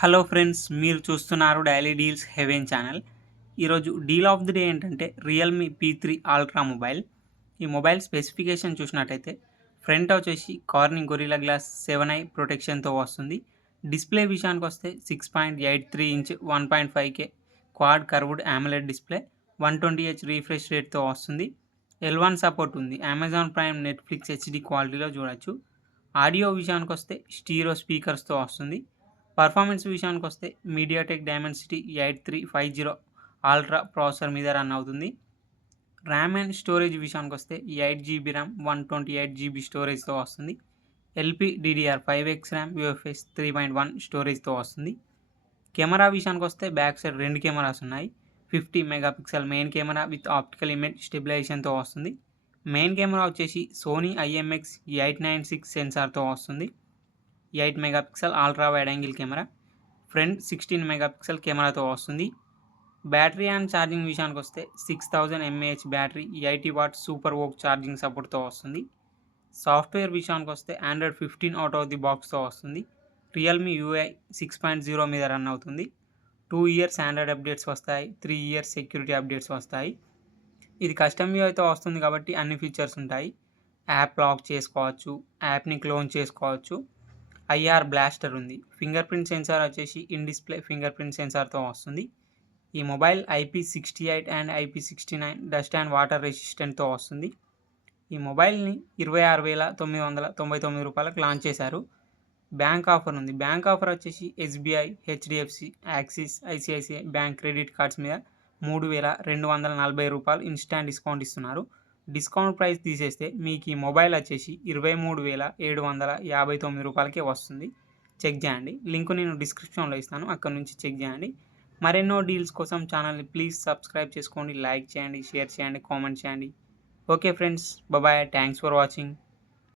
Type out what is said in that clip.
Hello friends, మీరు చూస్తున్నారు daily deals heaven channel. ఈరోజు డీల్ ఆఫ్ ది డే ఏంటంటే రియల్మీ P3 అల్ట్రా మొబైల్. ఈ మొబైల్ స్పెసిఫికేషన్ చూసినట్టయితే ఫ్రంట్ వచ్చేసి కార్నింగ్ గొరిల్లా గ్లాస్ 7i ప్రొటెక్షన్తో వస్తుంది. డిస్ప్లే విషయానికి వస్తే 6.83 inch 1.5K quad curved AMOLED display 120Hz refresh రేట్తో వస్తుంది. L1 సపోర్ట్ ఉంది. అమెజాన్ ప్రైమ్, నెట్ఫ్లిక్స్ హెచ్డి క్వాలిటీలో చూడొచ్చు. ఆడియో విషయానికి వస్తే స్టీరియో స్పీకర్స్తో వస్తుంది. పర్ఫార్మెన్స్ విషయానికి వస్తే మీడియాటెక్ డైమెన్సిటీ 8350 అల్ట్రా ప్రాసెసర్ మీద రన్ అవుతుంది. ర్యామ్ అండ్ స్టోరేజ్ విషయానికి వస్తే 8GB ర్యామ్ 128GB స్టోరేజ్తో వస్తుంది. LPDDR5X ర్యామ్ UFS 3.1 స్టోరేజ్తో వస్తుంది. కెమెరా విషయానికి వస్తే బ్యాక్ సైడ్ 2 కెమెరాస్ ఉన్నాయి. 50 megapixel main camera with optical image స్టెబిలైజేషన్తో వస్తుంది. మెయిన్ కెమెరా వచ్చేసి సోనీ IMX896 సెన్సార్తో వస్తుంది. 8 megapixel ultra wide angle camera, front 16 megapixel కెమెరాతో వస్తుంది. బ్యాటరీ అండ్ ఛార్జింగ్ విషయానికి వస్తే 6000 mAh battery 80 watt super VOOC charging సపోర్ట్తో వస్తుంది. సాఫ్ట్వేర్ విషయానికి వస్తే ఆండ్రాయిడ్ 15 అవుట్ ఆఫ్ ది బాక్స్తో వస్తుంది. రియల్మీ UI 6.0 మీద రన్ అవుతుంది. 2 ఇయర్స్ ఆండ్రాయిడ్ అప్డేట్స్ వస్తాయి, 3 ఇయర్స్ సెక్యూరిటీ అప్డేట్స్ వస్తాయి. ఇది కస్టమ్ యూఐతో వస్తుంది కాబట్టి అన్ని ఫీచర్స్ ఉంటాయి. యాప్ లాక్ చేసుకోవచ్చు, యాప్ని క్లోన్ చేసుకోవచ్చు. IR బ్లాస్టర్ ఉంది. ఫింగర్ ప్రింట్ సెన్సార్ వచ్చేసి ఇన్ డిస్ప్లే ఫింగర్ ప్రింట్ సెన్సార్తో వస్తుంది. ఈ mobile IP68 and IP69 dust and water రెసిస్టెంట్తో వస్తుంది. ఈ మొబైల్ని 26,999 రూపాయలకు లాంచ్ చేశారు. బ్యాంక్ ఆఫర్ ఉంది. బ్యాంక్ ఆఫర్ వచ్చేసి SBI, HDFC, Axis, ICICI bank credit cards మీద 3,240 రూపాయలు ఇన్స్టాంట్ డిస్కౌంట్ ఇస్తున్నారు. డిస్కౌంట్ ప్రైస్ తీసేస్తే మీకు ఈ మొబైల్ వచ్చేసి 23,759 రూపాయలకే వస్తుంది. చెక్ చేయండి. లింక్ నేను డిస్క్రిప్షన్లో ఇస్తాను, అక్కడ నుంచి చెక్ చేయండి. మరెన్నో డీల్స్ కోసం ఛానల్ని ప్లీజ్ సబ్స్క్రైబ్ చేసుకోండి, లైక్ చేయండి, షేర్ చేయండి, కామెంట్ చేయండి. Okay friends, bye. Thanks for watching.